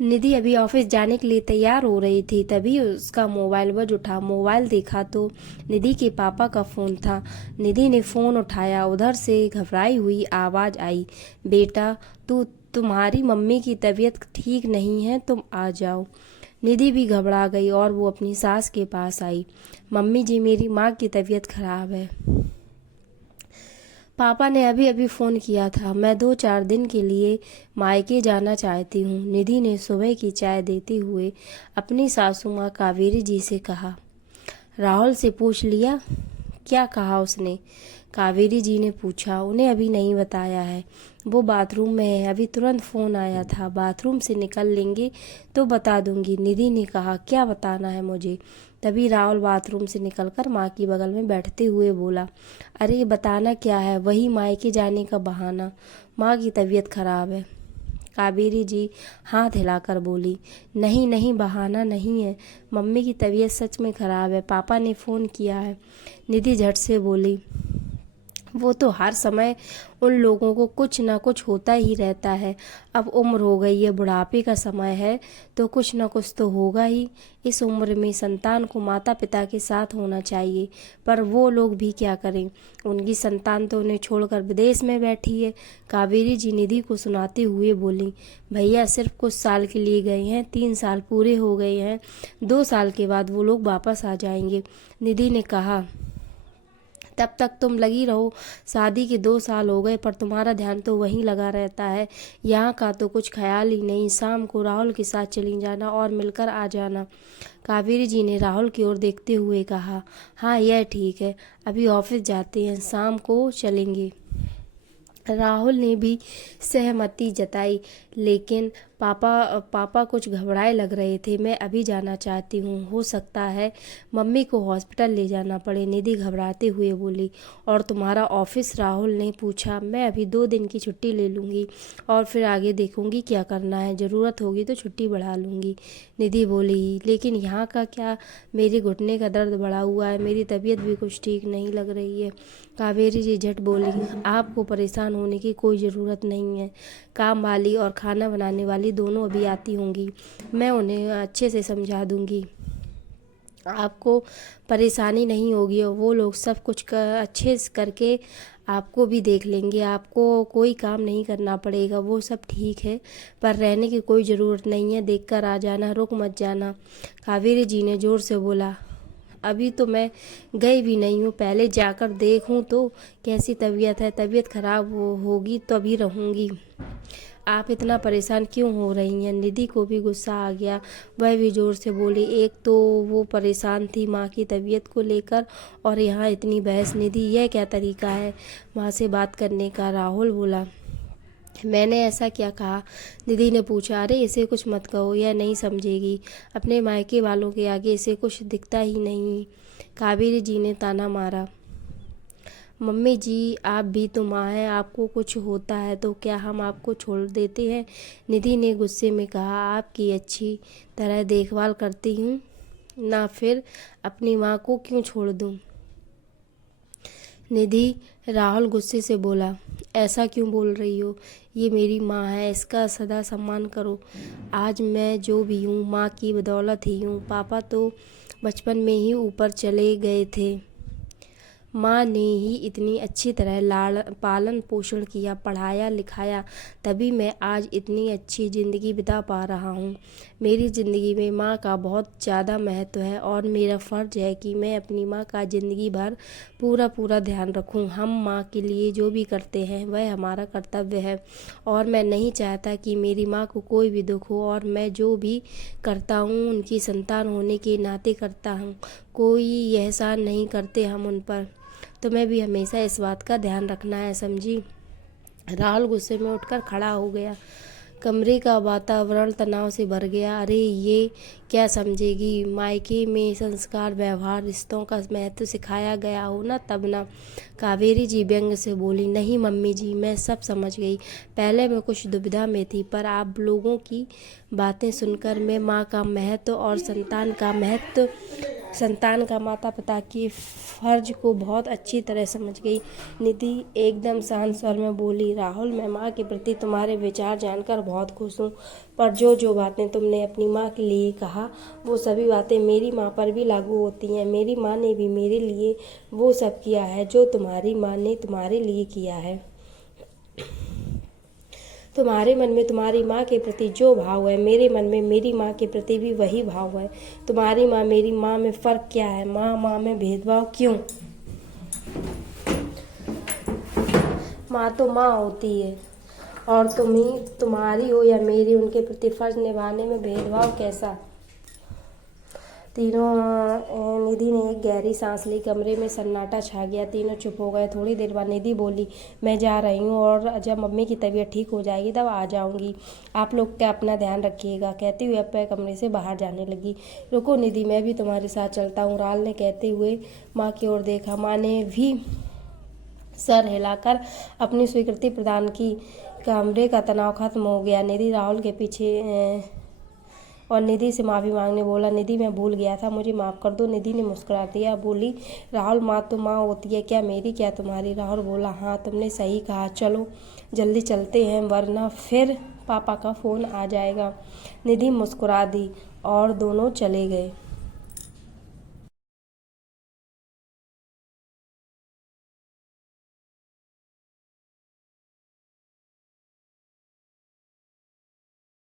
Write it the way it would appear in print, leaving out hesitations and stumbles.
निधि अभी ऑफिस जाने के लिए तैयार हो रही थी, तभी उसका मोबाइल बज उठा। मोबाइल देखा तो निधि के पापा का फ़ोन था। निधि ने फ़ोन उठाया। उधर से घबराई हुई आवाज़ आई, बेटा तुम्हारी मम्मी की तबीयत ठीक नहीं है, तुम आ जाओ। निधि भी घबरा गई और वो अपनी सास के पास आई। मम्मी जी, मेरी माँ की तबीयत खराब है। पापा ने अभी अभी फ़ोन किया था। मैं 2-4 दिन के लिए मायके जाना चाहती हूँ। निधि ने सुबह की चाय देते हुए अपनी सासू माँ कावेरी जी से कहा। राहुल से पूछ लिया? क्या कहा उसने? कावेरी जी ने पूछा। उन्हें अभी नहीं बताया है, वो बाथरूम में है। अभी तुरंत फ़ोन आया था, बाथरूम से निकल लेंगे तो बता दूंगी। निधि ने कहा, क्या बताना है मुझे? तभी राहुल बाथरूम से निकलकर माँ की बगल में बैठते हुए बोला, अरे बताना क्या है, वही मायके जाने का बहाना। माँ की तबीयत खराब है। कावेरी जी हाथ हिलाकर बोली, नहीं नहीं, बहाना नहीं है, मम्मी की तबीयत सच में खराब है, पापा ने फ़ोन किया है। निधि झट से बोली, वो तो हर समय उन लोगों को कुछ ना कुछ होता ही रहता है। अब उम्र हो गई है, बुढ़ापे का समय है, तो कुछ ना कुछ तो होगा ही। इस उम्र में संतान को माता पिता के साथ होना चाहिए, पर वो लोग भी क्या करें, उनकी संतान तो उन्हें छोड़कर विदेश में बैठी है। कावेरी जी निधि को सुनाते हुए बोली, भैया सिर्फ कुछ साल के लिए गए हैं, 3 साल पूरे हो गए हैं, 2 साल के बाद वो लोग वापस आ जाएंगे। निधि ने कहा, तब तक तुम लगी रहो। शादी के 2 साल हो गए, पर तुम्हारा ध्यान तो वहीं लगा रहता है, यहाँ का तो कुछ ख्याल ही नहीं। शाम को राहुल के साथ चली जाना और मिलकर आ जाना। कावेरी जी ने राहुल की ओर देखते हुए कहा, हाँ यह ठीक है, अभी ऑफिस जाते हैं, शाम को चलेंगे। राहुल ने भी सहमति जताई, लेकिन पापा कुछ घबराए लग रहे थे। मैं अभी जाना चाहती हूँ, हो सकता है मम्मी को हॉस्पिटल ले जाना पड़े। निधि घबराते हुए बोली, और तुम्हारा ऑफिस? राहुल ने पूछा। मैं अभी 2 दिन की छुट्टी ले लूँगी और फिर आगे देखूँगी क्या करना है, ज़रूरत होगी तो छुट्टी बढ़ा लूँगी। निधि बोली, लेकिन यहाँ का क्या, मेरे घुटने का दर्द बढ़ा हुआ है, मेरी तबीयत भी कुछ ठीक नहीं लग रही है। कावेरी जी झट बोली, आपको परेशान होने की कोई ज़रूरत नहीं है, काम वाली और खाना बनाने वाली दोनों अभी आती होंगी, मैं उन्हें अच्छे से समझा दूंगी, आपको परेशानी नहीं होगी, और वो लोग सब कुछ अच्छे से करके आपको भी देख लेंगे, आपको कोई काम नहीं करना पड़ेगा, वो सब ठीक है, पर रहने की कोई ज़रूरत नहीं है, देख कर आ जाना, रुक मत जाना। कावेरी जी ने ज़ोर से बोला, अभी तो मैं गई भी नहीं हूँ, पहले जाकर देखूँ तो कैसी तबीयत है, तबीयत खराब होगी तो अभी रहूँगी, आप इतना परेशान क्यों हो रही हैं? निधि को भी गुस्सा आ गया, वह भी ज़ोर से बोली, एक तो वो परेशान थी माँ की तबीयत को लेकर, और यहाँ इतनी बहस। निधि, यह क्या तरीका है माँ से बात करने का? राहुल बोला, मैंने ऐसा क्या कहा? निधि ने पूछा, अरे इसे कुछ मत कहो, यह नहीं समझेगी, अपने मायके वालों के आगे इसे कुछ दिखता ही नहीं। कावेरी जी ने ताना मारा, मम्मी जी आप भी तो माँ हैं, आपको कुछ होता है तो क्या हम आपको छोड़ देते हैं? निधि ने गुस्से में कहा, आपकी अच्छी तरह देखभाल करती हूँ ना, फिर अपनी माँ को क्यों छोड़ दूँ? निधि, राहुल गुस्से से बोला, ऐसा क्यों बोल रही हो, ये मेरी माँ है, इसका सदा सम्मान करो। आज मैं जो भी हूँ माँ की बदौलत ही हूँ, पापा तो बचपन में ही ऊपर चले गए थे, माँ ने ही इतनी अच्छी तरह लाड़ पालन पोषण किया, पढ़ाया लिखाया, तभी मैं आज इतनी अच्छी ज़िंदगी बिता पा रहा हूँ। मेरी ज़िंदगी में माँ का बहुत ज़्यादा महत्व है, और मेरा फ़र्ज़ है कि मैं अपनी माँ का ज़िंदगी भर पूरा पूरा ध्यान रखूँ। हम माँ के लिए जो भी करते हैं वह हमारा कर्तव्य है, और मैं नहीं चाहता कि मेरी माँ को कोई भी दुख हो, और मैं जो भी करता हूँ उनकी संतान होने के नाते करता हूँ, कोई एहसान नहीं करते हम उन पर। तुम्हें भी हमेशा इस बात का ध्यान रखना है, समझी? राहुल गुस्से में उठकर खड़ा हो गया। कमरे का वातावरण तनाव से भर गया। अरे ये क्या समझेगी, मायके में संस्कार, व्यवहार, रिश्तों का महत्व सिखाया गया हो ना, तब ना। कावेरी जी व्यंग से बोली, नहीं मम्मी जी, मैं सब समझ गई, पहले मैं कुछ दुविधा में थी, पर आप लोगों की बातें सुनकर मैं माँ का महत्व और संतान का महत्व संतान का माता पिता के फर्ज को बहुत अच्छी तरह समझ गई। निधि एकदम शांत स्वर में बोली, राहुल, मैं माँ के प्रति तुम्हारे विचार जानकर बहुत खुश हूँ, पर जो जो बातें तुमने अपनी माँ के लिए कहा वो सभी बातें मेरी माँ पर भी लागू होती हैं। मेरी माँ ने भी मेरे लिए वो सब किया है जो तुम्हारी माँ ने तुम्हारे लिए किया है। तुम्हारे मन में तुम्हारी माँ के प्रति जो भाव है, मेरे मन में मेरी माँ के प्रति भी वही भाव है। तुम्हारी माँ मेरी माँ में फ़र्क क्या है? माँ में भेदभाव क्यों? माँ तो माँ होती है, और तुम्हारी हो या मेरी, उनके प्रति फर्ज निभाने में भेदभाव कैसा? निधि ने एक गहरी सांस ली। कमरे में सन्नाटा छा गया। तीनों चुप हो गए। थोड़ी देर बाद निधि बोली, मैं जा रही हूँ और जब मम्मी की तबीयत ठीक हो जाएगी तब आ जाऊँगी। आप लोग क्या अपना ध्यान रखिएगा। कहती हुए अब कमरे से बाहर जाने लगी। रुको निधि, मैं भी तुम्हारे साथ चलता हूँ, राहुल ने कहते हुए माँ की ओर देखा। माँ ने भी सर हिलाकर अपनी स्वीकृति प्रदान की। कमरे का तनाव खत्म हो गया। निधि राहुल के पीछे और निधि से माफ़ी मांगने बोला, निधि मैं भूल गया था, मुझे माफ़ कर दो। निधि ने मुस्कुरा दिया, बोली, राहुल, माँ तो माँ होती है, क्या मेरी क्या तुम्हारी? राहुल बोला, हाँ तुमने सही कहा, चलो जल्दी चलते हैं वरना फिर पापा का फ़ोन आ जाएगा। निधि मुस्कुरा दी और दोनों चले गए।